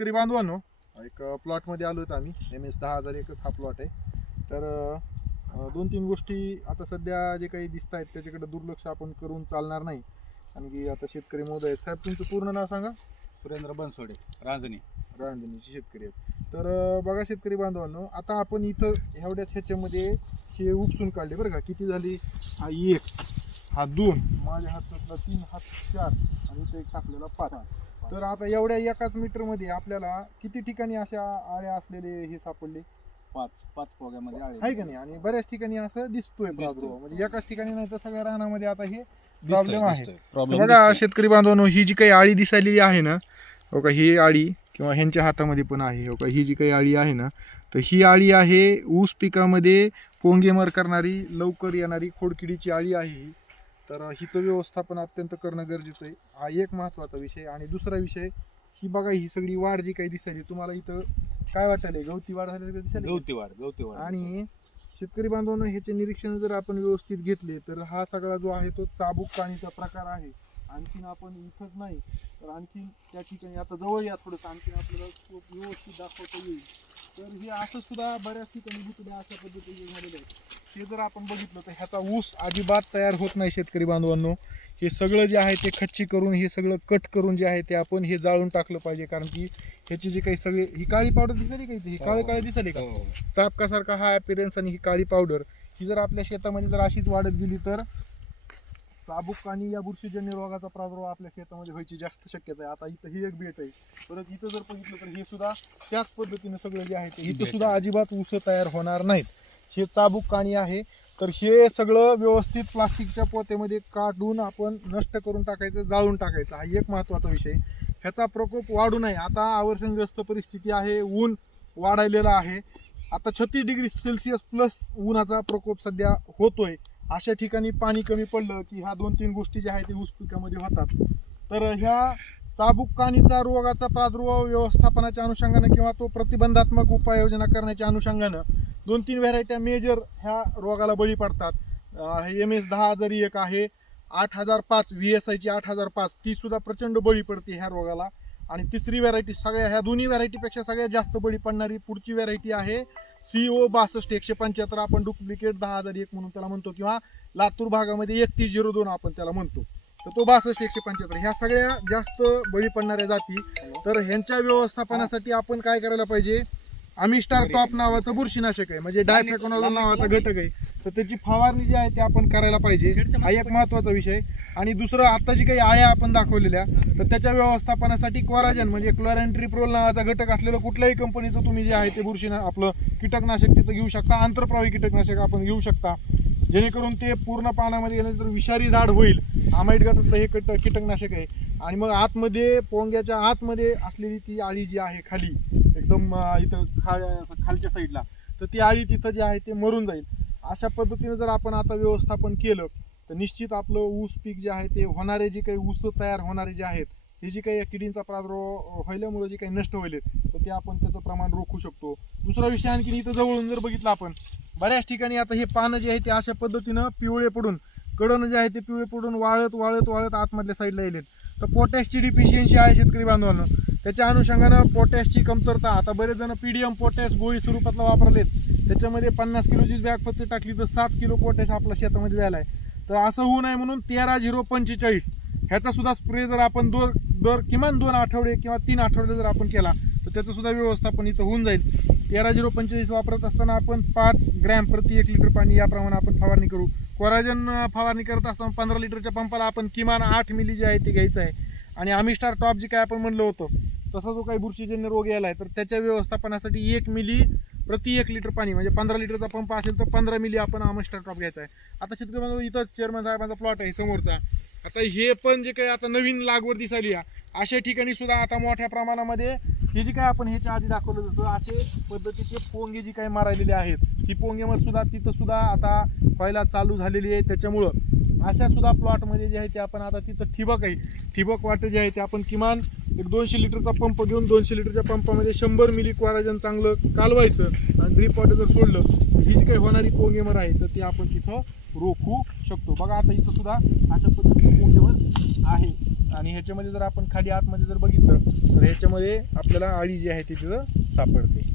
शेतकरी बांधवांनो एक प्लॉटमध्ये आलो होतो आम्ही. एम एस दहा हजार एकच हा प्लॉट आहे. तर दोन तीन गोष्टी आता सध्या जे काही दिसत आहेत त्याच्याकडे दुर्लक्ष आपण करून चालणार नाही. कारण की आता शेतकरी मोद आहेत. साहेब तुमचं पूर्ण नाव सांगा. सुरेंद्र बनसोडे रांजणी. रांजणीचे शेतकरी आहेत. तर बघा शेतकरी बांधवांनो आता आपण इथं एवढ्याच ह्याच्यामध्ये हे उपसून काढले बरं का. किती झाली? हा एक हा दोन माझ्या हातातला तीन हात चार आणि एक टाकलेला पाच. तर आता एवढ्या एकाच मीटरमध्ये आपल्याला किती ठिकाणी अशा आळ्या असलेले हे सापडले? पाच पाच पोग्यामध्ये आळे आहे का नाही? आणि बऱ्याच ठिकाणी असं दिसतोय. प्रादुर्भाव म्हणजे एकाच ठिकाणी नाही तर सगळ्या रानामध्ये आता हे प्रॉब्लेम आहे. बघा दिसतोय. शेतकरी बांधवांनो ही जी काही आळी दिसायलेली आहे ना हो का ही आळी किंवा ह्यांच्या हातामध्ये पण आहे हो का ही जी काही आळी आहे ना तर ही आळी आहे ऊस पिकामध्ये पोंगेमर करणारी लवकर येणारी खोडकिडीची आळी आहे. ही तर हिचं व्यवस्थापन अत्यंत करणं गरजेचं आहे. हा एक महत्त्वाचा विषय आणि दुसरा विषय ही बघा ही सगळी वाढ जी काही दिसायली तुम्हाला इथं काय वाटायला गवती वाढ झाली दिसायली? गवती वाढ गवती वाढ. आणि शेतकरी बांधवांनो ह्याचे निरीक्षण जर आपण व्यवस्थित घेतले तर हा सगळा जो आहे तो चाबूक काणीचा प्रकार आहे. आणखीन आपण इथंच नाही तर आणखीन त्या ठिकाणी आता जवळ या थोडंसं आणखीन आपल्याला खूप व्यवस्थित दाखवता येईल. तर हे असं सुद्धा बऱ्याच ठिकाणी बुटड्या अशा पद्धतीने झालेले आहेत हे जर आपण बघितलं तर ह्याचा ऊस अजिबात तयार होत नाही शेतकरी बांधवांनो. हे सगळं जे आहे ते खच्ची करून हे सगळं कट करून जे आहे ते आपण हे जाळून टाकलं पाहिजे. कारण की ह्याची जे काही सगळे ही काळी पावडर दिसली का इथे? ही काळे काळे दिसली का? हो. चापकासारखा हा अपिरियन्स आणि ही काळी पावडर ही जर आपल्या शेतामध्ये जर अशीच वाढत गेली तर चाबूक आणि या बुरशीजन्य रोगाचा प्रादुर्भाव आपल्या शेतामध्ये व्हायची जास्त शक्यता आहे. आता इथं ही एक बेट आहे. परत इथं जर बघितलं तर हे सुद्धा त्याच पद्धतीने सगळं जे आहे ते इथं सुद्धा अजिबात ऊस तयार होणार नाहीत. हे चाबूक काणी आहे. तर हे सगळं व्यवस्थित प्लास्टिकच्या पोत्यामध्ये काढून आपण नष्ट करून टाकायचं जाळून टाकायचं. हा एक महत्त्वाचा विषय. ह्याचा प्रकोप वाढू नये. आता आवर्षणग्रस्त परिस्थिती आहे. ऊन वाढलेला आहे. आता छत्तीस डिग्री सेल्सिअस प्लस उन्हाचा प्रकोप सध्या होतोय. अशा ठिकाणी पाणी कमी पडलं की ह्या दोन तीन गोष्टी ज्या आहेत ते ऊस पिकामध्ये होतात. तर ह्या चाबूक काणीचा रोगाचा प्रादुर्भाव व्यवस्थापनाच्या अनुषंगानं किंवा तो प्रतिबंधात्मक उपाययोजना करण्याच्या अनुषंगानं दोन तीन व्हरायट्या मेजर ह्या रोगाला बळी पडतात. एम एस दहा हजार एक आहे आठ हजार पाच व्ही एस आयची आठ हजार पाच ती सुद्धा प्रचंड बळी पडते ह्या रोगाला. आणि तिसरी व्हरायटी सगळ्या ह्या दोन्ही व्हरायटीपेक्षा सगळ्यात जास्त बळी पडणारी पुढची व्हरायटी आहे सी ओ बासष्ट एकशे पंच्याहत्तर आपण डुप्लिकेट दहा हजार एक म्हणून त्याला म्हणतो किंवा लातूर भागामध्ये एकतीस झिरो दोन आपण त्याला म्हणतो. तर तो बासष्ट एकशे पंच्याहत्तर. ह्या सगळ्या जास्त बळी पडणाऱ्या जाती. तर ह्यांच्या व्यवस्थापनासाठी आपण काय करायला पाहिजे? आमिस्टार टॉप नावाचं बुरशीनाशक आहे. म्हणजे डायफेकोनॉझोल नावाचा घटक आहे. तर त्याची फवारणी जी आहे ते आपण करायला पाहिजे. हा एक महत्त्वाचा विषय आणि दुसरं आता जी काही आळ्या आपण दाखवलेल्या तर त्याच्या व्यवस्थापनासाठी क्वाराजन म्हणजे क्लोरॅन्ट्रिप्रोल नावाचा घटक असलेलं कुठल्याही कंपनीचं तुम्ही जे आहे ते बुरशी आपलं कीटकनाशक तिथं घेऊ शकता. आंतरप्रावी कीटकनाशक आपण घेऊ शकता. जेणेकरून ते पूर्ण पाण्यामध्ये गेल्यानंतर विषारी झाड होईल आमाईट गटातलं हे कीट कीटकनाशक आहे. आणि मग आतमध्ये पोंग्याच्या आतमध्ये असलेली ती आळी जी आहे खाली एकदम इथं खाल असं खालच्या साईडला. तर ती आळी तिथं जी आहे ते मरून जाईल. अशा पद्धतीने जर आपण आता व्यवस्थापन केलं तर निश्चित आपलं ऊस पीक जे आहे ते होणारे जे काही ऊस तयार होणारे जे आहेत हे जे काही या किडींचा प्रादुर्भाव हो-, व्हायल्यामुळे जे काही नष्ट होईल तर ते आपण त्याचं प्रमाण रोखू शकतो. दुसरा विषय आणखी इथं जवळून जर बघितलं आपण बऱ्याच ठिकाणी आता हे पानं जे आहे ते अशा पद्धतीनं पिवळे पडून कडनं जे आहे ते पिवळे पडून वाळत वाळत वाळत आतमधल्या साईडला येलेत तर पोटॅशची डिफिशियन्सी आहे शेतकरी बांधवांना. त्याच्या अनुषंगानं पोटॅशची कमतरता आता बरेच जण पीडीएम पोटॅश गोळी स्वरूपातला वापरलेत. त्याच्यामध्ये पन्नास किलोची बॅग फक्त टाकली तर सात किलो पोटॅश आपल्या शेतामध्ये जायला आहे तर असं होऊ नये म्हणून तेरा झिरो पंचेचाळीस ह्याचा सुद्धा स्प्रे जर आपण दर दर किमान दोन आठवडे किंवा तीन आठवडे जर आपण केला तर त्याचं सुद्धा व्यवस्थापन इथं होऊन जाईल. तेरा झिरो पंचेचाळीस वापरत असताना आपण पाच ग्रॅम प्रति एक लिटर पाणी याप्रमाणे आपण फवारणी करू. कोराजन फवारणी करत असताना पंधरा लिटरच्या पंपाला आपण किमान आठ मिली जे आहे ते घ्यायचं आहे. आणि आम्ही स्टार टॉप जे काय आपण म्हणलं होतं तसा जो काही बुरशीजन्य रोग यायला आहे तर त्याच्या व्यवस्थापनासाठी एक मिली प्रति एक लिटर पाणी म्हणजे पंधरा लिटरचा पंप असेल तर पंधरा मिली आपण आमिस्टार टॉप घ्यायचा आहे. आता शेतकरी बांधव इथं चेअरमॅन साहेबांचा प्लॉट आहे समोरचा. आता हे पण जे काही आता नवीन लागवड दिसायली आहे अशा ठिकाणी सुद्धा आता मोठ्या प्रमाणामध्ये हे जे काय आपण ह्याच्या आधी दाखवलं जसं असे पद्धतीचे पोंगे जी काही मारायलेले आहेत ही पोंगेवर सुद्धा तिथं सुद्धा आता व्हायला चालू झालेली आहे. त्याच्यामुळं अशा सुद्धा प्लॉटमध्ये जे आहे ते आपण आता तिथं ठिबक आहे. ठिबक वाटे जे आहे ते आपण किमान एक दोनशे लिटरचा पंप घेऊन दोनशे लिटरच्या पंपामध्ये शंभर मिली क्वाराजन चांगलं कालवायचं आणि ड्रीप वॉटर जर सोडलं तर ही जी काही होणारी पोंगेमर आहे तर ती आपण तिथं रोखू शकतो. बघा आता इथं सुद्धा अशा पद्धतीने पोंगेमर आहे. आणि ह्याच्यामध्ये जर आपण खाली आतमध्ये जर बघितलं तर ह्याच्यामध्ये आपल्याला आळी जी आहे ती तिथं सापडते.